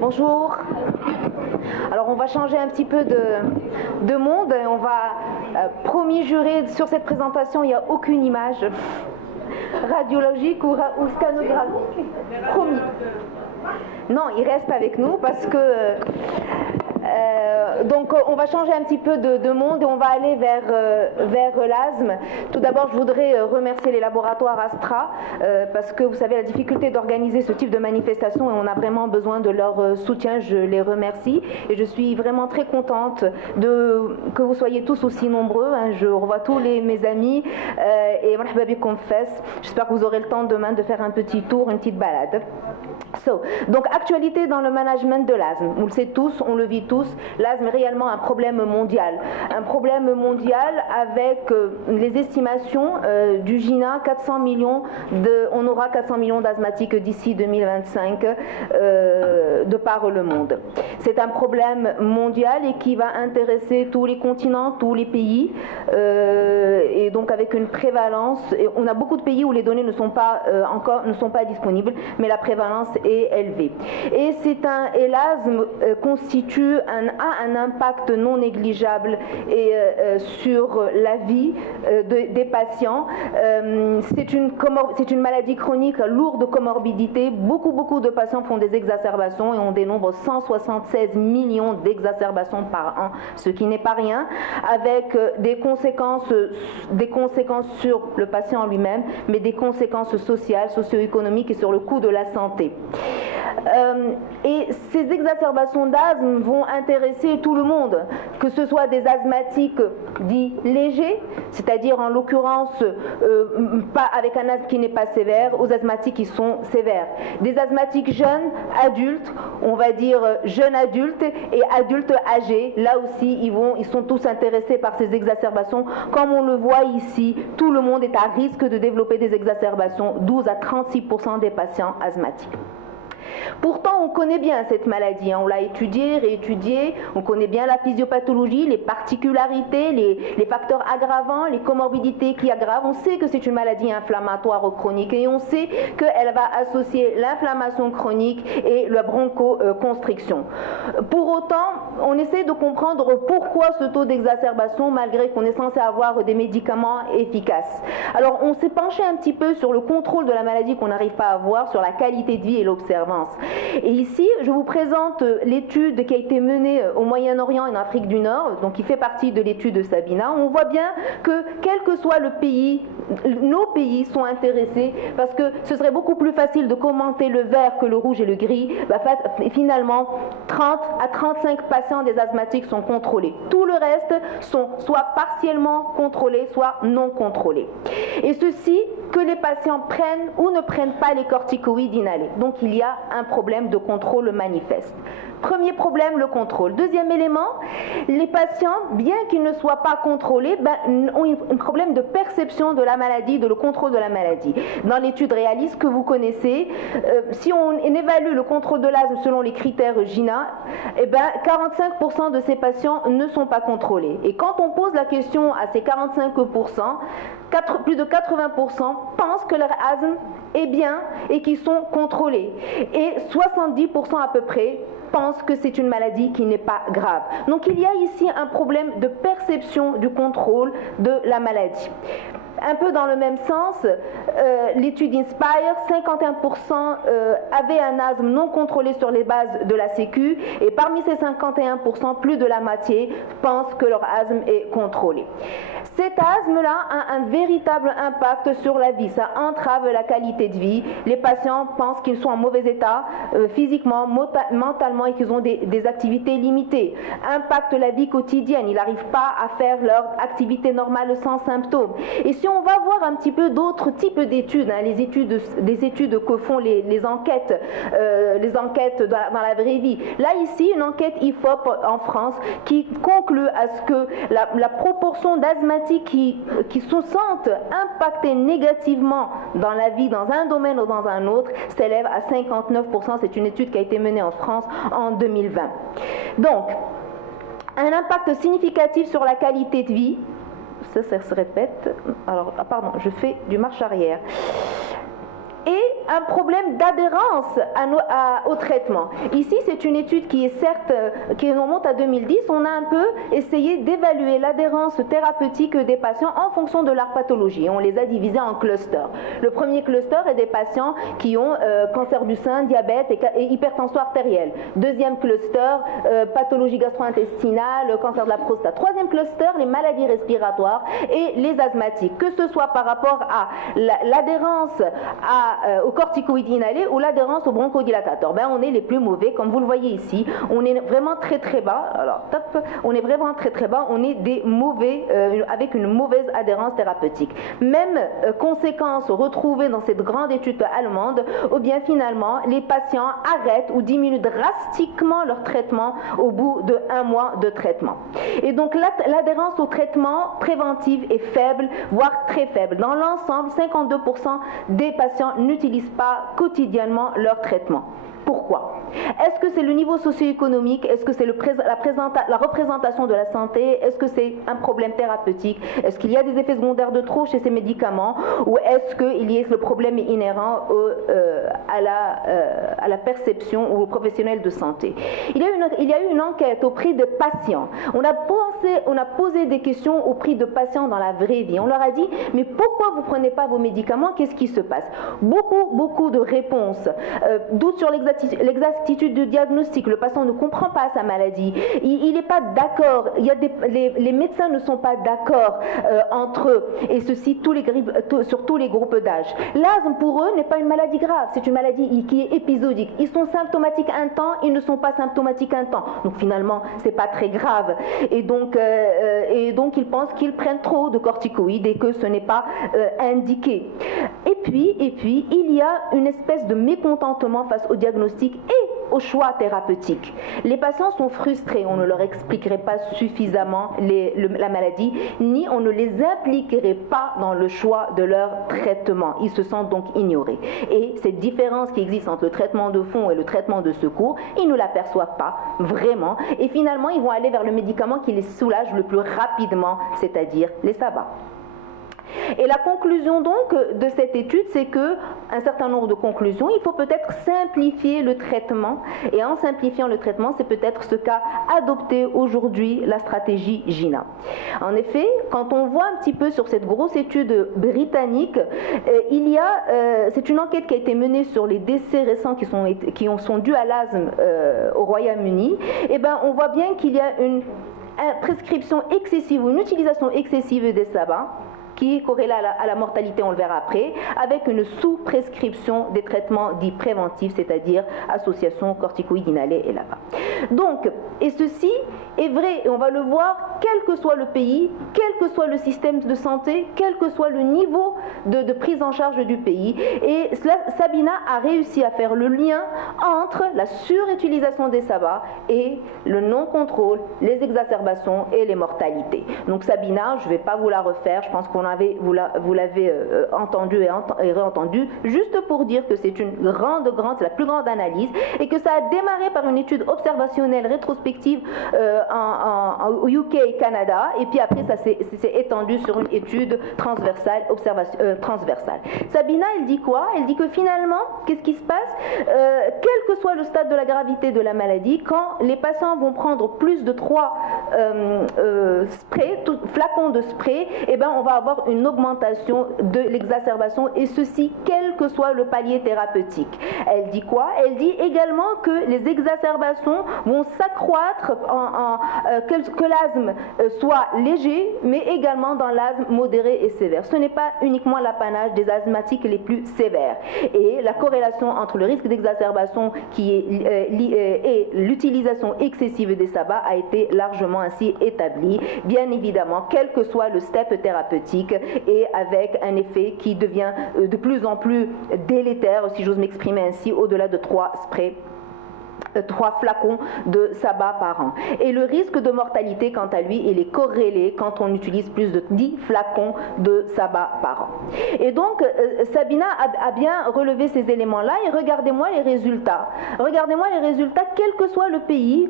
Bonjour. Alors on va changer un petit peu de monde. On va, promis juré, sur cette présentation, il n'y a aucune image radiologique ou scanographique. Promis. Non, il reste avec nous parce que... donc on va changer un petit peu de monde et on va aller vers l'asthme. Tout d'abord, je voudrais remercier les laboratoires Astra parce que vous savez la difficulté d'organiser ce type de manifestation et on a vraiment besoin de leur soutien. Je les remercie et je suis vraiment très contente que vous soyez tous aussi nombreux. Je revois tous mes amis et j'espère que vous aurez le temps demain de faire un petit tour, une petite balade. Donc actualité dans le management de l'asthme. On le sait tous, on le vit tous. L'asthme est réellement un problème mondial. Un problème mondial avec les estimations du GINA, 400 millions on aura 400 millions d'asthmatiques d'ici 2025 de par le monde. C'est un problème mondial et qui va intéresser tous les continents, tous les pays et donc avec une prévalence. Et on a beaucoup de pays où les données ne sont pas disponibles, mais la prévalence est élevée. Et l'asthme constitue un impact non négligeable sur la vie des patients. C'est une maladie chronique lourde de comorbidités. Beaucoup de patients font des exacerbations et on dénombre 176 millions d'exacerbations par an, ce qui n'est pas rien, avec des conséquences sur le patient lui-même, mais des conséquences sociales, socio-économiques et sur le coût de la santé. Et ces exacerbations d'asthme vont intéresser tout le monde, que ce soit des asthmatiques dits légers, c'est-à-dire en l'occurrence pas avec un asthme qui n'est pas sévère, aux asthmatiques qui sont sévères. Des asthmatiques jeunes, adultes, on va dire jeunes adultes et adultes âgés, là aussi ils sont tous intéressés par ces exacerbations. Comme on le voit ici, tout le monde est à risque de développer des exacerbations, 12 à 36% des patients asthmatiques. Pourtant, on connaît bien cette maladie, on l'a étudiée, réétudiée, on connaît bien la physiopathologie, les particularités, les facteurs aggravants, les comorbidités qui aggravent. On sait que c'est une maladie inflammatoire chronique et on sait qu'elle va associer l'inflammation chronique et la bronchoconstriction. Pour autant, on essaie de comprendre pourquoi ce taux d'exacerbation malgré qu'on est censé avoir des médicaments efficaces. Alors, on s'est penché un petit peu sur le contrôle de la maladie qu'on n'arrive pas à voir, sur la qualité de vie et l'observance. Et ici, je vous présente l'étude qui a été menée au Moyen-Orient et en Afrique du Nord, donc qui fait partie de l'étude de Sabina. On voit bien que quel que soit le pays, nos pays sont intéressés parce que ce serait beaucoup plus facile de commenter le vert que le rouge et le gris. Finalement, 30 à 35 patients des asthmatiques sont contrôlés. Tout le reste sont soit partiellement contrôlés, soit non contrôlés. Et ceci, que les patients prennent ou ne prennent pas les corticoïdes inhalés. Donc il y a un problème de contrôle manifeste. Premier problème, le contrôle. Deuxième élément, les patients, bien qu'ils ne soient pas contrôlés, ont un problème de perception de la maladie, de le contrôle de la maladie. Dans l'étude réaliste que vous connaissez, si on évalue le contrôle de l'asthme selon les critères GINA, 45% de ces patients ne sont pas contrôlés. Et quand on pose la question à ces 45%, plus de 80% pensent que leur asthme est bien et qu'ils sont contrôlés. Et 70% à peu près pensent que c'est une maladie qui n'est pas grave. Donc il y a ici un problème de perception du contrôle de la maladie. Un peu dans le même sens, l'étude Inspire, 51% avaient un asthme non contrôlé sur les bases de la Sécu et parmi ces 51%, plus de la moitié pensent que leur asthme est contrôlé. Cet asthme-là a un véritable impact sur la vie, ça entrave la qualité de vie. Les patients pensent qu'ils sont en mauvais état physiquement, mentalement et qu'ils ont des activités limitées. Impacte la vie quotidienne, ils n'arrivent pas à faire leur activité normale sans symptômes. Et si on va voir un petit peu d'autres types d'études, des études que font les enquêtes dans la vraie vie. Là ici, une enquête IFOP en France qui conclut à ce que la proportion d'asthmatiques qui se sentent impactés négativement dans la vie, dans un domaine ou dans un autre, s'élève à 59%. C'est une étude qui a été menée en France en 2020. Donc, un impact significatif sur la qualité de vie. Ça se répète. Alors, pardon, je fais du marche arrière. et un problème d'adhérence au traitement. Ici, c'est une étude qui est certes, qui nous remonte à 2010. On a un peu essayé d'évaluer l'adhérence thérapeutique des patients en fonction de leur pathologie. On les a divisés en clusters. Le premier cluster est des patients qui ont cancer du sein, diabète et hypertension artérielle. Deuxième cluster, pathologie gastro-intestinale, cancer de la prostate. Troisième cluster, les maladies respiratoires et les asthmatiques, que ce soit par rapport à l'adhérence aux corticoïdes inhalés ou l'adhérence aux bronchodilatateurs. Ben, on est les plus mauvais, comme vous le voyez ici. On est vraiment très très bas. Alors, top, on est vraiment très très bas. On est des mauvais, avec une mauvaise adhérence thérapeutique. Même conséquence retrouvée dans cette grande étude allemande, ou bien finalement, les patients arrêtent ou diminuent drastiquement leur traitement au bout de 1 mois de traitement. Et donc, l'adhérence au traitement préventif est faible, voire très faible. Dans l'ensemble, 52% des patients n'utilisent pas quotidiennement leur traitement. Pourquoi? Est-ce que c'est le niveau socio-économique? Est-ce que c'est la représentation de la santé? Est-ce que c'est un problème thérapeutique? Est-ce qu'il y a des effets secondaires de trop chez ces médicaments? Ou est-ce qu'il y a le problème inhérent à la perception ou aux professionnels de santé? Il y a eu une enquête auprès de patients. On a posé des questions auprès de patients dans la vraie vie. On leur a dit, mais pourquoi vous ne prenez pas vos médicaments? Qu'est-ce qui se passe? Beaucoup de réponses. Doute sur l'exactitude du diagnostic. Le patient ne comprend pas sa maladie. Il n'est pas d'accord. Les médecins ne sont pas d'accord entre eux. Et ceci sur tous les groupes d'âge. L'asthme, pour eux, n'est pas une maladie grave. C'est une maladie qui est épisodique. Ils sont symptomatiques un temps, ils ne sont pas symptomatiques un temps. Donc finalement, ce n'est pas très grave. Et donc ils pensent qu'ils prennent trop de corticoïdes et que ce n'est pas indiqué. Et puis, il y a une espèce de mécontentement face au diagnostic et au choix thérapeutique. Les patients sont frustrés, on ne leur expliquerait pas suffisamment la maladie, ni on ne les impliquerait pas dans le choix de leur traitement. Ils se sentent donc ignorés. Et cette différence qui existe entre le traitement de fond et le traitement de secours, ils ne l'aperçoivent pas vraiment. Et finalement, ils vont aller vers le médicament qui les soulage le plus rapidement, c'est-à-dire les sabats. Et la conclusion donc de cette étude, c'est que un certain nombre de conclusions, il faut peut-être simplifier le traitement, et en simplifiant le traitement, c'est peut-être ce qu'a adopté aujourd'hui la stratégie GINA. En effet, quand on voit un petit peu sur cette grosse étude britannique, c'est une enquête qui a été menée sur les décès récents qui sont dus à l'asthme au Royaume-Uni. Et ben, on voit bien qu'il y a une prescription excessive ou une utilisation excessive des sabats, qui est corrélée à la mortalité, on le verra après, avec une sous-prescription des traitements dits préventifs, c'est-à-dire association corticoïdes inhalés et LABA. Donc, et ceci est vrai, et on va le voir, quel que soit le pays, quel que soit le système de santé, quel que soit le niveau de prise en charge du pays. Et Sabina a réussi à faire le lien entre la surutilisation des sabats et le non-contrôle, les exacerbations et les mortalités. Donc Sabina, je ne vais pas vous la refaire, je pense qu'on vous l'avez entendu et réentendu, juste pour dire que c'est c'est la plus grande analyse, et que ça a démarré par une étude observationnelle rétrospective au UK et Canada, et puis après ça s'est étendu sur une étude transversale, transversale. Sabina, elle dit quoi? Elle dit que finalement, qu'est-ce qui se passe? Quel que soit le stade de la gravité de la maladie, quand les patients vont prendre plus de 3 flacons de spray, eh ben, on va avoir une augmentation de l'exacerbation, et ceci quel que soit le palier thérapeutique. Elle dit quoi? Elle dit également que les exacerbations vont s'accroître, que l'asthme soit léger, mais également dans l'asthme modéré et sévère. Ce n'est pas uniquement l'apanage des asthmatiques les plus sévères. Et la corrélation entre le risque d'exacerbation et l'utilisation excessive des sabats a été largement ainsi établie, bien évidemment, quel que soit le step thérapeutique, et avec un effet qui devient de plus en plus délétère, si j'ose m'exprimer ainsi, au-delà de 3 flacons de sabbat par an. Et le risque de mortalité, quant à lui, il est corrélé quand on utilise plus de 10 flacons de sabbat par an. Et donc, Sabina a bien relevé ces éléments-là, et regardez-moi les résultats. Regardez-moi les résultats, quel que soit le pays,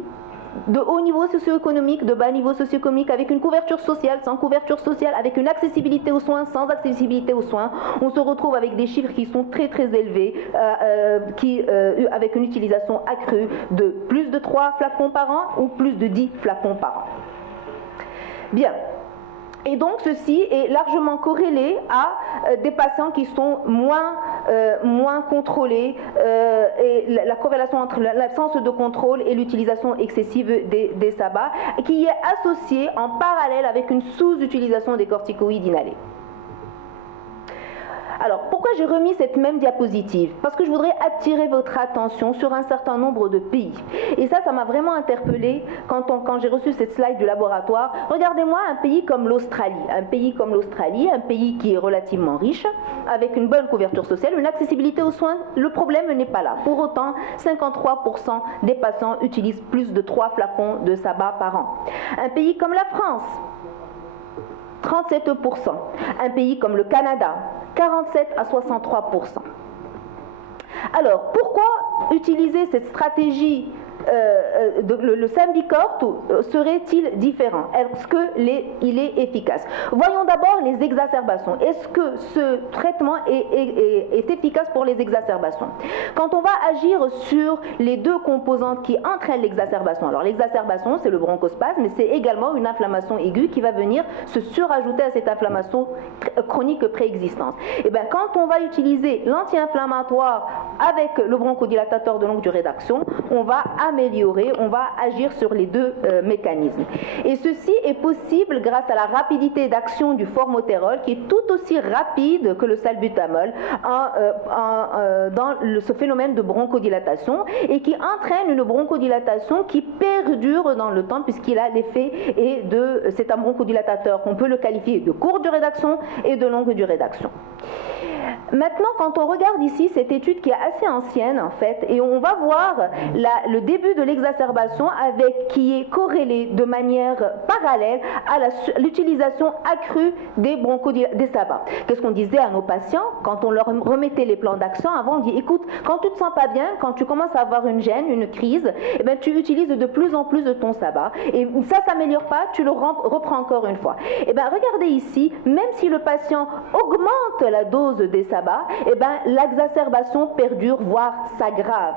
de haut niveau socio-économique, de bas niveau socio-économique, avec une couverture sociale, sans couverture sociale, avec une accessibilité aux soins, sans accessibilité aux soins. On se retrouve avec des chiffres qui sont très très élevés, avec une utilisation accrue de plus de 3 flacons par an ou plus de 10 flacons par an. Bien. Et donc ceci est largement corrélé à des patients qui sont moins contrôlés, et la corrélation entre l'absence de contrôle et l'utilisation excessive des sabats, qui est associée en parallèle avec une sous-utilisation des corticoïdes inhalés. Alors, pourquoi j'ai remis cette même diapositive? Parce que je voudrais attirer votre attention sur un certain nombre de pays. Et ça m'a vraiment interpellée quand j'ai reçu cette slide du laboratoire. Regardez-moi un pays comme l'Australie. Un pays qui est relativement riche, avec une bonne couverture sociale, une accessibilité aux soins. Le problème n'est pas là. Pour autant, 53% des patients utilisent plus de 3 flacons de sabbat par an. Un pays comme la France, 37%. Un pays comme le Canada, 47 à 63%. Alors, pourquoi utiliser cette stratégie le Symbicort serait-il différent? Est-ce qu'il est efficace? Voyons d'abord les exacerbations. Est-ce que ce traitement est efficace pour les exacerbations? Quand on va agir sur les deux composantes qui entraînent l'exacerbation, alors l'exacerbation c'est le bronchospasme, mais c'est également une inflammation aiguë qui va venir se surajouter à cette inflammation chronique préexistante. Et bien quand on va utiliser l'anti-inflammatoire avec le bronchodilatateur de longue durée d'action, on va agir sur les deux mécanismes. Et ceci est possible grâce à la rapidité d'action du formoterol qui est tout aussi rapide que le salbutamol dans ce phénomène de bronchodilatation et qui entraîne une bronchodilatation qui perdure dans le temps puisqu'il a l'effet c'est un bronchodilatateur qu'on peut le qualifier de courte durée d'action et de longue durée d'action. Maintenant, quand on regarde ici cette étude qui est assez ancienne en fait, et on va voir le début de l'exacerbation qui est corrélé de manière parallèle à l'utilisation accrue des sabbats. Qu'est-ce qu'on disait à nos patients quand on leur remettait les plans d'action? Avant, on dit écoute, quand tu te sens pas bien, quand tu commences à avoir une gêne, une crise, eh bien, tu utilises de plus en plus de ton sabbat et ça s'améliore pas, tu le reprends encore une fois. Eh bien, regardez ici, même si le patient augmente la dose des sabbats, eh bien, l'exacerbation perdure, voire s'aggrave.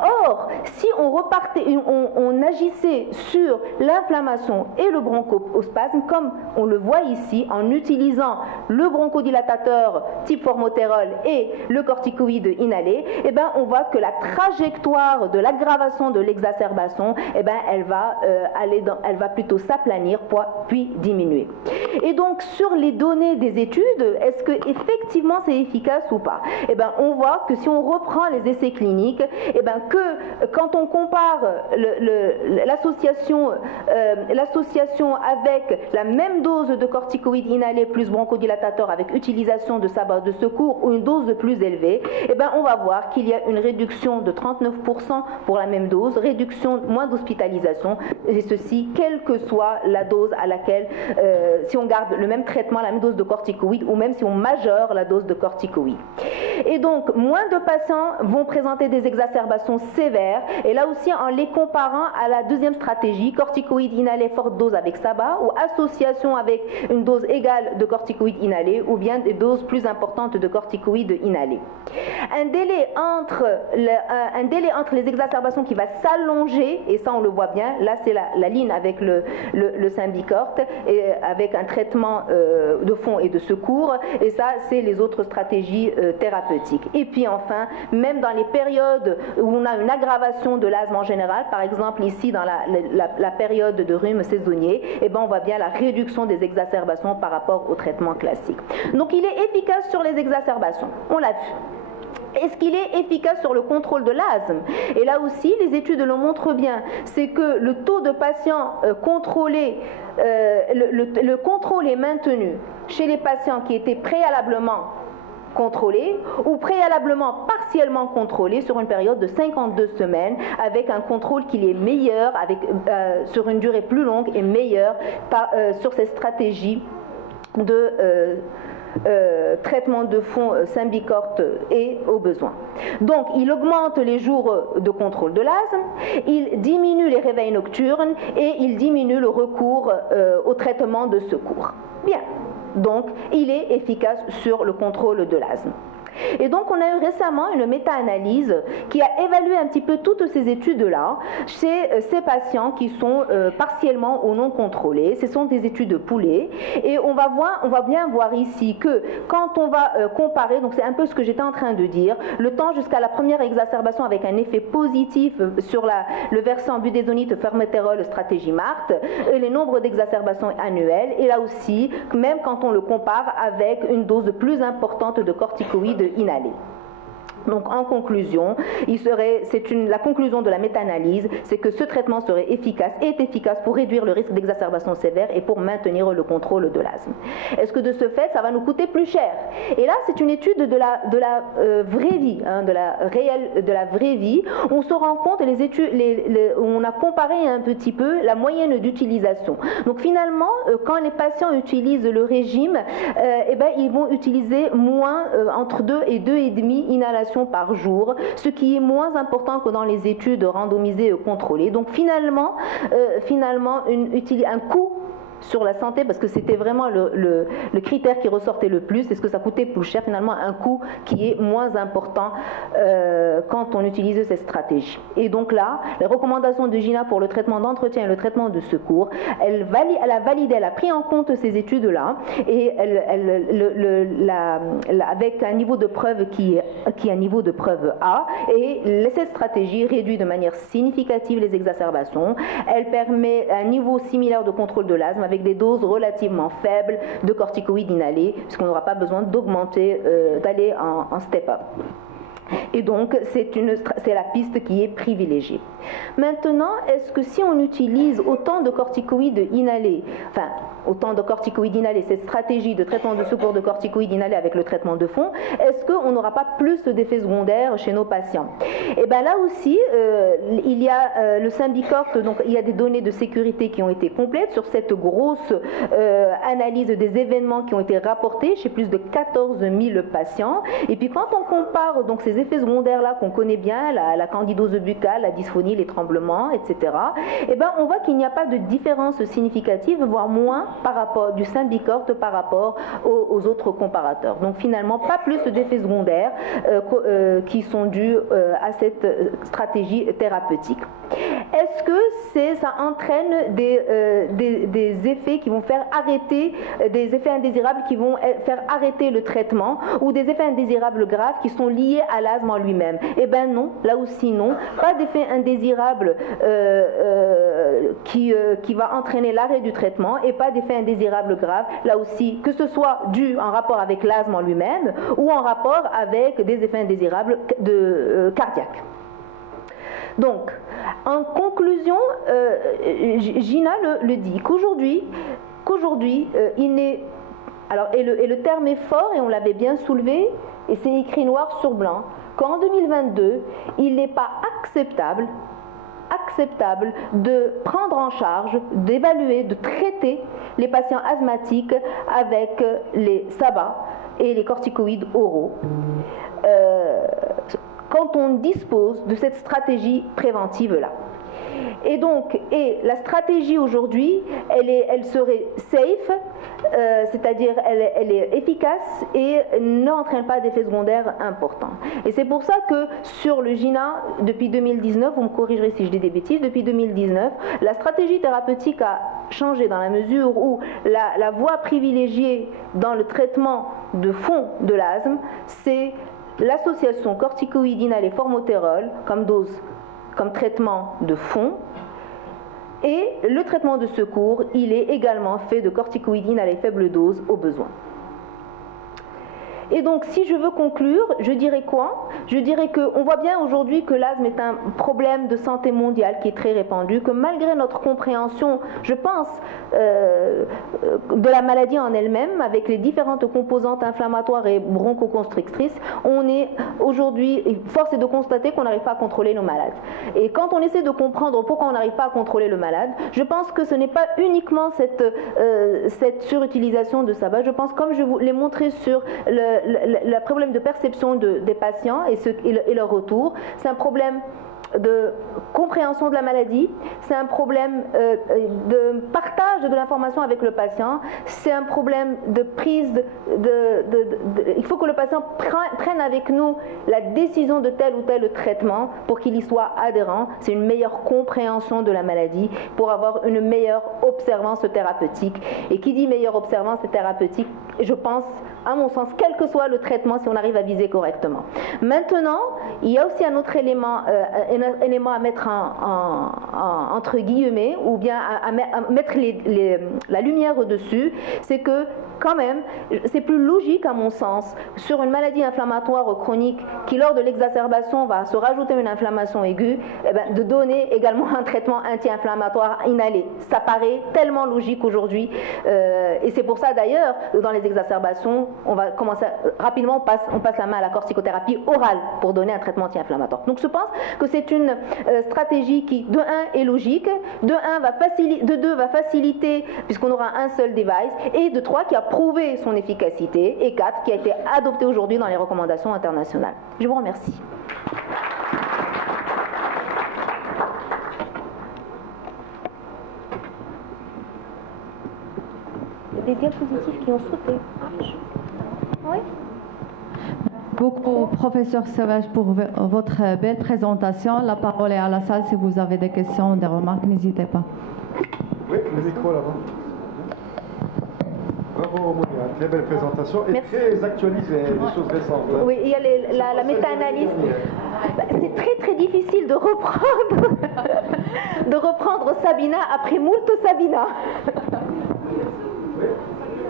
Or, si on agissait sur l'inflammation et le bronchospasme, comme on le voit ici, en utilisant le bronchodilatateur type formoterol et le corticoïde inhalé, eh bien, on voit que la trajectoire de l'aggravation de l'exacerbation, eh bien, elle va plutôt s'aplanir puis diminuer. Et donc, sur les données des études, est-ce que effectivement c'est efficace ou pas? Eh bien, on voit que si on reprend les essais cliniques, eh bien, que quand on compare l'association avec la même dose de corticoïdes inhalés plus bronchodilatateur avec utilisation de sabbat de secours ou une dose plus élevée, eh bien, on va voir qu'il y a une réduction de 39% pour la même dose, moins d'hospitalisation, et ceci quelle que soit la dose à laquelle, si on garde le même traitement, la même dose de corticoïdes, ou même si on majeure la dose de corticoïdes. Et donc, moins de patients vont présenter des exacerbations sévères, et là aussi en les comparant à la deuxième stratégie, corticoïdes inhalés forte dose avec sabbat, ou association avec une dose égale de corticoïdes inhalés, ou bien des doses plus importantes de corticoïdes inhalés. Un délai entre les exacerbations qui va s'allonger, et ça on le voit bien, là c'est la ligne avec le Symbicort, et avec un traitement de fond et de secours, et ça c'est les autres stratégies thérapeutiques. Et puis enfin, même dans les périodes où on a une aggravation de l'asthme en général, par exemple ici dans la période de rhume saisonnier, eh ben, on voit bien la réduction des exacerbations par rapport au traitement classique. Donc il est efficace sur les exacerbations, on l'a vu. Est-ce qu'il est efficace sur le contrôle de l'asthme? Et là aussi, les études le montrent bien. C'est que le taux de patients contrôlés, le contrôle est maintenu chez les patients qui étaient préalablement contrôlés ou préalablement partiellement contrôlés sur une période de 52 semaines avec un contrôle qui est meilleur sur une durée plus longue et meilleur sur ces stratégies traitement de fond Symbicort et au besoin. Donc, il augmente les jours de contrôle de l'asthme, il diminue les réveils nocturnes et il diminue le recours au traitement de secours. Bien, donc il est efficace sur le contrôle de l'asthme. Et donc, on a eu récemment une méta-analyse qui a évalué un petit peu toutes ces études-là chez ces patients qui sont partiellement ou non contrôlés. Ce sont des études poolées. Et on va bien voir ici que quand on va comparer, donc c'est un peu ce que j'étais en train de dire, le temps jusqu'à la première exacerbation avec un effet positif sur le versant budesonide, formoterol, stratégie MART, et les nombres d'exacerbations annuelles. Et là aussi, même quand on le compare avec une dose plus importante de corticoïdes inhalés. Donc en conclusion, la conclusion de la méta-analyse, c'est que ce traitement est efficace pour réduire le risque d'exacerbation sévère et pour maintenir le contrôle de l'asthme. Est-ce que de ce fait, ça va nous coûter plus cher? Et là, c'est une étude de la vraie vie, hein, de la vraie vie. On se rend compte, on a comparé un petit peu la moyenne d'utilisation. Donc finalement, quand les patients utilisent le régime, ils vont utiliser moins, entre 2 et 2,5 inhalations par jour, ce qui est moins important que dans les études randomisées contrôlées. Donc finalement un coût sur la santé, parce que c'était vraiment le critère qui ressortait le plus, est-ce que ça coûtait plus cher? Finalement, un coût qui est moins important quand on utilise cette stratégie. Et donc là, les recommandations de GINA pour le traitement d'entretien et le traitement de secours, elle a validé, elle a pris en compte ces études-là, et avec un niveau de preuve qui est un niveau de preuve A, et cette stratégie réduit de manière significative les exacerbations. Elle permet un niveau similaire de contrôle de l'asthme avec des doses relativement faibles de corticoïdes inhalés, puisqu'on n'aura pas besoin d'augmenter, d'aller en step-up. Et donc, c'est la piste qui est privilégiée. Maintenant, est-ce que si on utilise autant de corticoïdes inhalés, cette stratégie de traitement de secours de corticoïdes inhalés avec le traitement de fond, est-ce qu'on n'aura pas plus d'effets secondaires chez nos patients? Et bien là aussi, il y a le Symbicort, donc il y a des données de sécurité qui ont été complètes sur cette grosse analyse des événements qui ont été rapportés chez plus de 14 000 patients. Et puis quand on compare donc ces effets secondaires-là qu'on connaît bien, la candidose buccale, la dysphonie, les tremblements, etc., et ben on voit qu'il n'y a pas de différence significative, voire moins par rapport du Symbicort par rapport aux autres comparateurs. Donc finalement, pas plus d'effets secondaires qui sont dus à cette stratégie thérapeutique. Est-ce que ça entraîne des effets qui vont faire arrêter, des effets indésirables qui vont faire arrêter le traitement, ou des effets indésirables graves qui sont liés à l'asthme en lui-même? Eh bien non, là aussi non, pas d'effet indésirable qui va entraîner l'arrêt du traitement, et pas d'effet indésirable grave, là aussi, que ce soit dû en rapport avec l'asthme en lui-même ou en rapport avec des effets indésirables cardiaques. Donc, en conclusion, GINA le dit, qu'aujourd'hui, il n'est... Alors, et le terme est fort, et on l'avait bien soulevé, et c'est écrit noir sur blanc, qu'en 2022, il n'est pas acceptable de prendre en charge, d'évaluer, de traiter les patients asthmatiques avec les SABA et les corticoïdes oraux. Quand on dispose de cette stratégie préventive-là. Et donc, la stratégie aujourd'hui, elle serait safe, c'est-à-dire elle est efficace et n'entraîne pas d'effets secondaires importants. Et c'est pour ça que sur le GINA, depuis 2019, vous me corrigerez si je dis des bêtises, depuis 2019, la stratégie thérapeutique a changé dans la mesure où la voie privilégiée dans le traitement de fond de l'asthme, c'est l'association corticoïde inhalé formoterol comme traitement de fond, et le traitement de secours, il est également fait de corticoïdes inhalés faible dose au besoin. Et donc, si je veux conclure, je dirais quoi? Je dirais qu'on voit bien aujourd'hui que l'asthme est un problème de santé mondiale qui est très répandu, que malgré notre compréhension, je pense, de la maladie en elle-même, avec les différentes composantes inflammatoires et bronchoconstrictrices, on est aujourd'hui, force est de constater qu'on n'arrive pas à contrôler nos malades. Et quand on essaie de comprendre pourquoi on n'arrive pas à contrôler le malade, je pense que ce n'est pas uniquement cette surutilisation de sabbat. Je pense, comme je vous l'ai montré sur le problème de perception des patients et leur retour, c'est un problème de compréhension de la maladie, c'est un problème de partage de l'information avec le patient, c'est un problème de prise il faut que le patient prenne avec nous la décision de tel ou tel traitement pour qu'il y soit adhérent. C'est une meilleure compréhension de la maladie pour avoir une meilleure observance thérapeutique. Et qui dit meilleure observance thérapeutique, je pense, à mon sens, quel que soit le traitement, si on arrive à viser correctement. Maintenant, il y a aussi un autre élément à mettre entre guillemets, ou bien à mettre la lumière au-dessus, c'est que quand même, c'est plus logique à mon sens, sur une maladie inflammatoire chronique qui lors de l'exacerbation va se rajouter une inflammation aiguë, de donner également un traitement anti-inflammatoire inhalé. Ça paraît tellement logique aujourd'hui, et c'est pour ça d'ailleurs, dans les exacerbations, on va commencer rapidement, on passe la main à la corticothérapie orale pour donner un traitement anti-inflammatoire. Donc je pense que c'est une stratégie qui, de 1, est logique, de 2, va faciliter, puisqu'on aura un seul device, et de 3, qui a prouvé son efficacité, et 4, qui a été adopté aujourd'hui dans les recommandations internationales. Je vous remercie. Des diapositives qui ont sauté. Oui. Beaucoup, professeur Sauvage, pour votre belle présentation. La parole est à la salle. Si vous avez des questions, des remarques, n'hésitez pas. Oui, le micro là-bas. Bravo, Monia, très belle présentation et merci. Très actualisée, des choses récentes. Hein. Oui, il y a la méta-analyse. C'est très difficile de reprendre, Sabina après moult Sabina.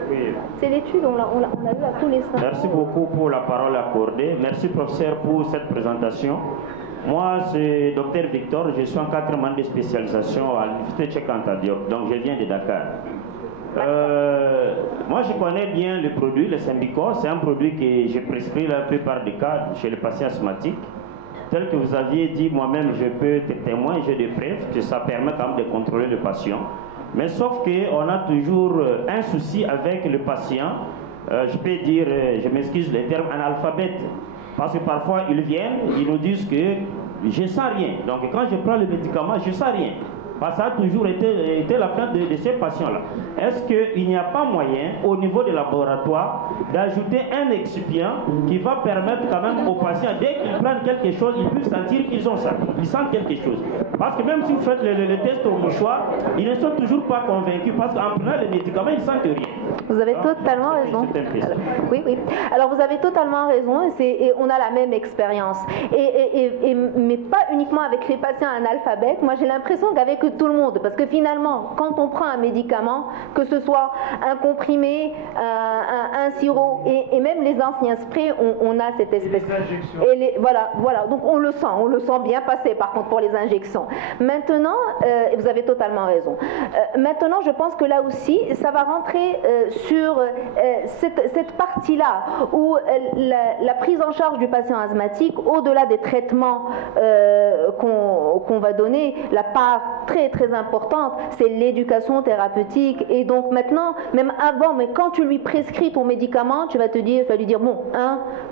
Oui. C'est l'étude, on l'a vu à tous les sens. Merci beaucoup pour la parole accordée. Merci, professeur, pour cette présentation. Moi, c'est Dr Victor, je suis en 4 ans de spécialisation à l'Université Cheikh Anta Diop, donc je viens de Dakar. Moi, je connais bien le produit, le Symbicort. C'est un produit que j'ai prescrit la plupart des cas chez les patients asthmatiques. Tel que vous aviez dit, moi-même, je peux te témoigner, j'ai des preuves que ça permet quand même de contrôler le patient. Mais sauf qu'on a toujours un souci avec le patient, je peux dire, je m'excuse le terme analphabète, parce que parfois ils viennent, ils nous disent que je sens rien. Donc quand je prends le médicament, je sens rien. Parce que ça a toujours été la plainte de ces patients-là. Est-ce qu'il n'y a pas moyen, au niveau des laboratoires, d'ajouter un excipient qui va permettre quand même aux patients, dès qu'ils prennent quelque chose, ils peuvent sentir qu'ils ont ça, ils sentent quelque chose. Parce que même si vous faites le test au mouchoir, ils ne sont toujours pas convaincus, parce qu'en prenant les médicaments, ils ne sentent rien. Vous avez totalement raison. Oui. Alors vous avez totalement raison, et on a la même expérience. Mais pas uniquement avec les patients analphabètes. Moi j'ai l'impression qu'avec tout le monde, parce que finalement, quand on prend un médicament, que ce soit un comprimé, un sirop, et même les anciens sprays, on a cette espèce. Et voilà. Donc on le sent bien passer. Par contre pour les injections. Maintenant, vous avez totalement raison. Maintenant, je pense que là aussi, ça va rentrer sur cette partie-là où la prise en charge du patient asthmatique, au-delà des traitements qu'on va donner, la part très importante, c'est l'éducation thérapeutique. Et donc maintenant, même avant, mais quand tu lui prescris ton médicament, tu vas lui dire, bon,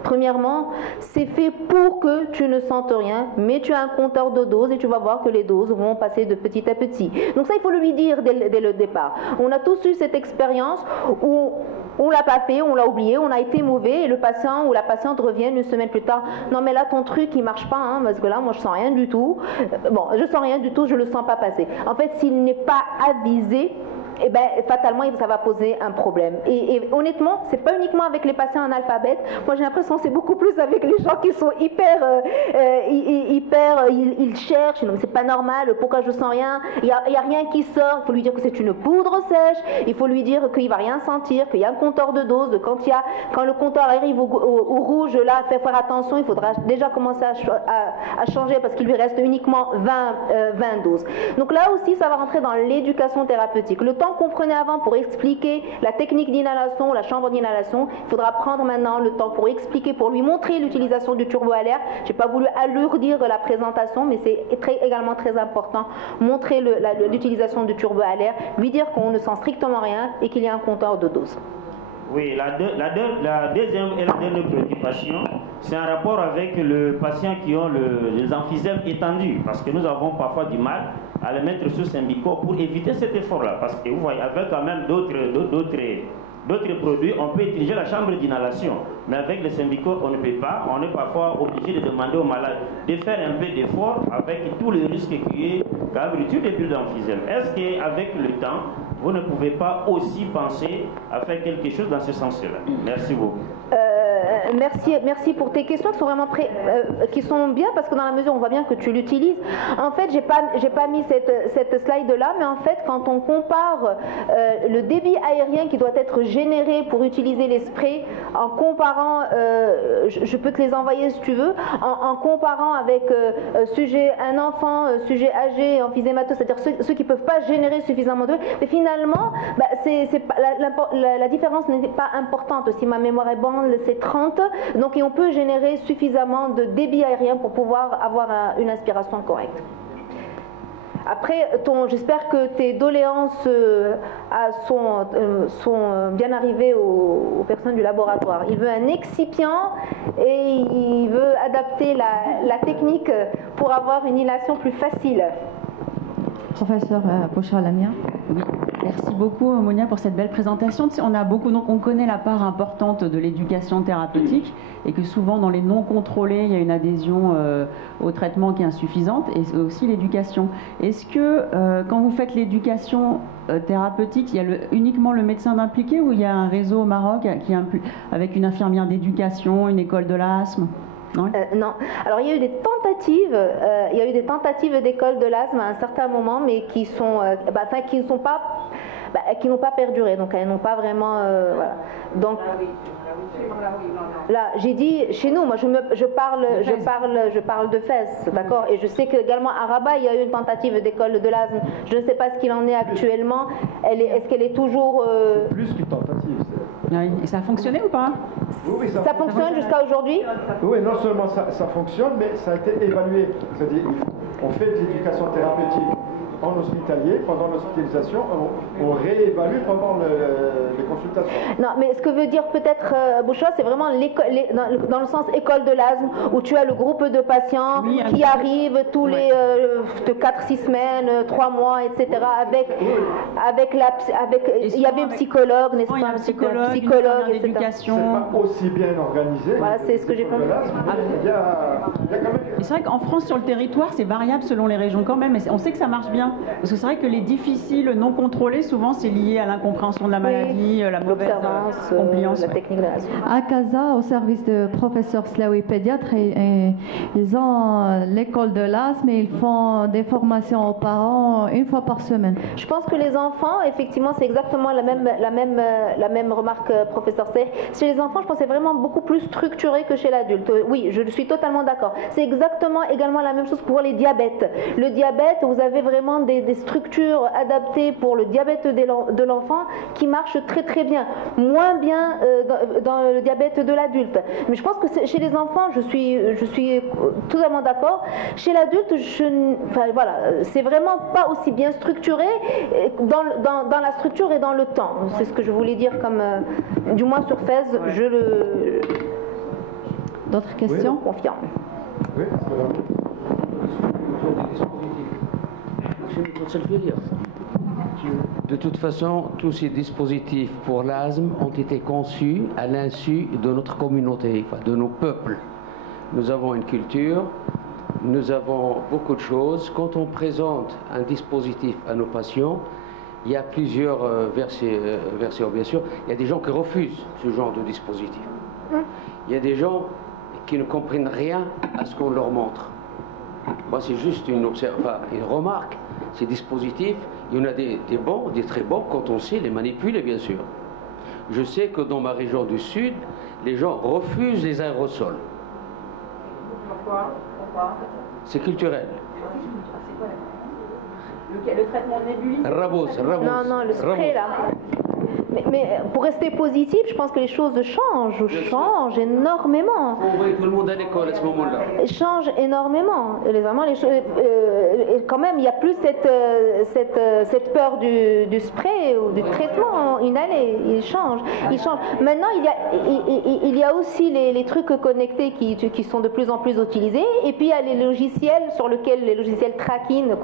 premièrement, c'est fait pour que tu ne sentes rien, mais tu as un compteur de doses et tu vas voir que les doses vont passer de petit à petit. Donc ça, il faut lui dire dès le départ. On a tous eu cette expérience où on l'a pas fait, on l'a oublié, on a été mauvais, et le patient ou la patiente revient une semaine plus tard. Non mais là ton truc il marche pas, parce que là moi je sens rien du tout. Bon, je sens rien du tout, je le sens pas passer. En fait, s'il n'est pas avisé, eh ben, fatalement, ça va poser un problème. Et honnêtement, c'est pas uniquement avec les patients analphabètes. Moi, j'ai l'impression que c'est beaucoup plus avec les gens qui sont ils cherchent, donc c'est pas normal, pourquoi je sens rien, il y a rien qui sort, il faut lui dire que c'est une poudre sèche, il faut lui dire qu'il va rien sentir, qu'il y a un compteur de dose, quand le compteur arrive au rouge, là, faire attention, il faudra déjà commencer à changer parce qu'il lui reste uniquement 20 doses. Donc là aussi, ça va rentrer dans l'éducation thérapeutique. Le temps qu'on prenait avant pour expliquer la technique d'inhalation, la chambre d'inhalation, il faudra prendre maintenant le temps pour expliquer, pour lui montrer l'utilisation du turbo-air. Je n'ai pas voulu alourdir la présentation, mais c'est également très important. Montrer l'utilisation du turbo-air, lui dire qu'on ne sent strictement rien et qu'il y a un compteur de dose. Oui, la deuxième et la dernière préoccupation, c'est un rapport avec le patient qui ont les emphysèmes étendus, parce que nous avons parfois du mal à les mettre sous Symbicort pour éviter cet effort-là, parce que vous voyez, avec quand même d'autres produits, on peut utiliser la chambre d'inhalation, mais avec le Symbicort, on ne peut pas. On est parfois obligé de demander au malade de faire un peu d'effort avec tout le risque qui est la rupture des bulles d'emphysème. Est-ce qu'avec le temps, vous ne pouvez pas aussi penser à faire quelque chose dans ce sens-là? Merci beaucoup. Merci pour tes questions qui sont vraiment qui sont bien, parce que dans la mesure où on voit bien que tu l'utilises. En fait, j'ai pas mis cette slide là, mais en fait, quand on compare le débit aérien qui doit être généré pour utiliser les sprays, en comparant, je peux te les envoyer si tu veux, en comparant avec un enfant, sujet âgé, emphysémateux, c'est-à-dire ceux qui ne peuvent pas générer suffisamment d'eau, mais finalement, la différence n'est pas importante. Si ma mémoire est bonne, c'est 30, donc on peut générer suffisamment de débit aérien pour pouvoir avoir une inspiration correcte. Après, j'espère que tes doléances sont bien arrivées aux personnes du laboratoire. Il veut un excipient et il veut adapter la technique pour avoir une inhalation plus facile. Professeur Pochar-Lamia. Oui, merci beaucoup Monia pour cette belle présentation. On connaît la part importante de l'éducation thérapeutique et que souvent dans les non contrôlés, il y a une adhésion au traitement qui est insuffisante, et aussi l'éducation. Est-ce que quand vous faites l'éducation thérapeutique, il y a uniquement le médecin impliqué, ou il y a un réseau au Maroc avec une infirmière d'éducation, une école de l'asthme? Non. Alors il y a eu des tentatives, d'école de l'asthme à un certain moment, mais qui n'ont pas perduré, donc elles n'ont pas vraiment voilà. Donc là, j'ai dit chez nous, moi je parle de Fès, d'accord, et je sais qu'également à Rabat il y a eu une tentative d'école de l'asthme. Je ne sais pas ce qu'il en est actuellement. Est-ce qu'elle est toujours plus qu'une tentative. Oui. Et ça a fonctionné ou pas? Oui, ça fonctionne jusqu'à aujourd'hui? Oui, non seulement ça fonctionne, mais ça a été évalué. C'est-à-dire, on fait de l'éducation thérapeutique en hospitalier, pendant l'hospitalisation, on réévalue pendant les consultations. Non, mais ce que veut dire peut-être Bouchois, c'est vraiment dans le sens école de l'asthme, où tu as le groupe de patients qui arrivent tous les 4-6 semaines, 3 mois, etc. Il y avait un psychologue, n'est-ce pas, un psychologue, etc. C'est pas aussi bien organisé. Voilà, c'est ce que j'ai compris. C'est vrai qu'en France, sur le territoire, c'est variable selon les régions quand même, mais on sait que ça marche bien. Parce que c'est vrai que les difficiles non contrôlés, souvent, c'est lié à l'incompréhension de la maladie, la mauvaise compliance. La technique de l'asthme. À Casa, au service de professeur Slaoui pédiatre, ils ont l'école de l'asthme et ils font des formations aux parents une fois par semaine. Je pense que les enfants, effectivement, c'est exactement la même remarque, professeur C. Chez les enfants, je pense que c'est vraiment beaucoup plus structuré que chez l'adulte. Oui, je suis totalement d'accord. C'est exactement également la même chose pour les diabètes. Le diabète, vous avez vraiment des structures adaptées pour le diabète de l'enfant qui marchent très très bien. Moins bien dans le diabète de l'adulte. Mais je pense que chez les enfants, je suis totalement d'accord. Chez l'adulte, c'est vraiment pas aussi bien structuré dans la structure et dans le temps. C'est ce que je voulais dire, comme du moins sur Fès, D'autres questions? Je confirme. Oui, de toute façon, tous ces dispositifs pour l'asthme ont été conçus à l'insu de notre communauté, de nos peuples. Nous avons une culture, nous avons beaucoup de choses. Quand on présente un dispositif à nos patients, Il y a plusieurs versions, bien sûr. Il y a des gens qui refusent ce genre de dispositif. Il y a des gens qui ne comprennent rien à ce qu'on leur montre. Moi, c'est juste une remarque. Ces dispositifs, il y en a des bons, des très bons, quand on sait les manipuler, bien sûr. Je sais que dans ma région du Sud, les gens refusent les aérosols. Pourquoi? C'est culturel. Le traitement nébulisé. Rabos. Non, le spray là. Mais pour rester positif, je pense que les choses changent énormément. Faut envoyer tout le monde à l'école à ce moment-là. Changent énormément. Quand même, il n'y a plus cette peur du spray ou du traitement inhalé. Il change. Maintenant, il y a aussi les trucs connectés qui sont de plus en plus utilisés. Et puis, il y a les logiciels les logiciels tracking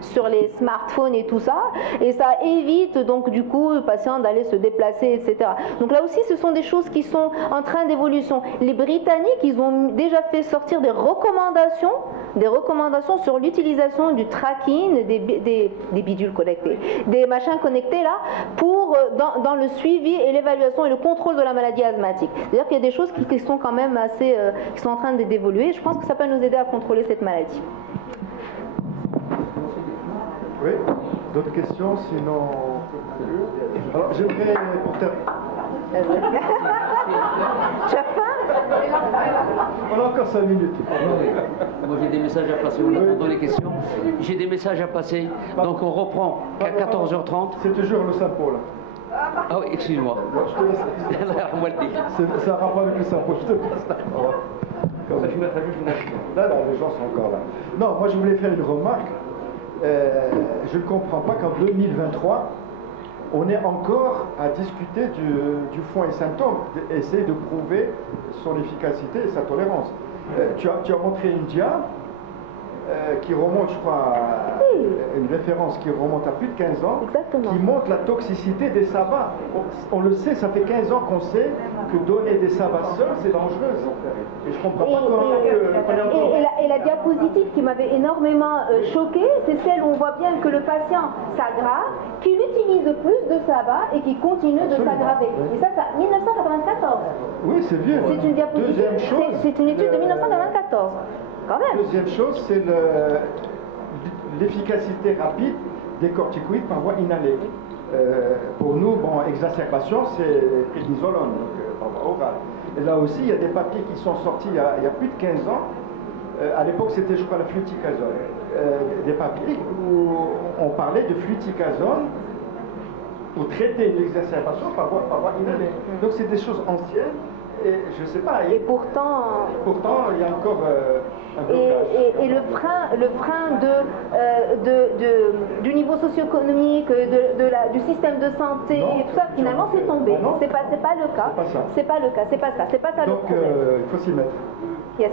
sur les smartphones et tout ça. Et ça évite donc du coup le patient d'aller se déplacer, etc. Donc là aussi, ce sont des choses qui sont en train d'évolution. Les Britanniques, ils ont déjà fait sortir des recommandations sur l'utilisation du tracking des bidules connectés, des machins connectés là, pour dans le suivi et l'évaluation et le contrôle de la maladie asthmatique. C'est-à-dire qu'il y a des choses qui sont quand même assez, qui sont en train d'évoluer. Je pense que ça peut nous aider à contrôler cette maladie. Oui, d'autres questions, sinon... Alors, j'aimerais pour terminer... Tu as faim? On a encore 5 minutes. Moi, j'ai des messages à passer, on attend les questions. J'ai des messages à passer, donc on reprend qu'à 14h30. C'est toujours le Saint-Paul. Ah oui, excuse-moi. Je te laisse. C'est un rapport avec le Saint-Paul, je te passe la parole. Là, les gens sont encore là. Non, moi je voulais faire une remarque. Je ne comprends pas qu'en 2023, on est encore à discuter du fond et symptômes, essayer de prouver son efficacité et sa tolérance. Tu as montré une dia qui remonte, je crois, une référence qui remonte à plus de 15 ans, Exactement. qui montre la toxicité des sabbats. On le sait, ça fait 15 ans qu'on sait que donner des sabbats seuls, c'est dangereux. Et je comprends pas comment... Et la diapositive qui m'avait énormément choquée, c'est celle où on voit bien que le patient s'aggrave, qu'il utilise plus de sabbat et qui continue de s'aggraver. Et ça, 1994. Oui, c'est vieux. C'est une diapositive. Deuxième chose, c'est une étude de 1994. Quand même. Deuxième chose, c'est l'efficacité rapide des corticoïdes par voie inhalée. Pour nous, exacerbation, c'est prédnisolone, par voie orale. Et là aussi, il y a des papiers qui sont sortis il y a plus de 15 ans. À l'époque, c'était, je crois, la fluticasone. Des papiers où on parlait de fluticasone pour traiter l'exacerbation par voie inhalée. Donc, c'est des choses anciennes. Et je sais pas. Et pourtant, il y a encore un blocage. Et le frein du niveau socio-économique, du système de santé, et tout ça, finalement, c'est tombé. C'est pas le cas. C'est pas le cas. C'est pas ça le problème. Donc, il faut s'y mettre. Yes.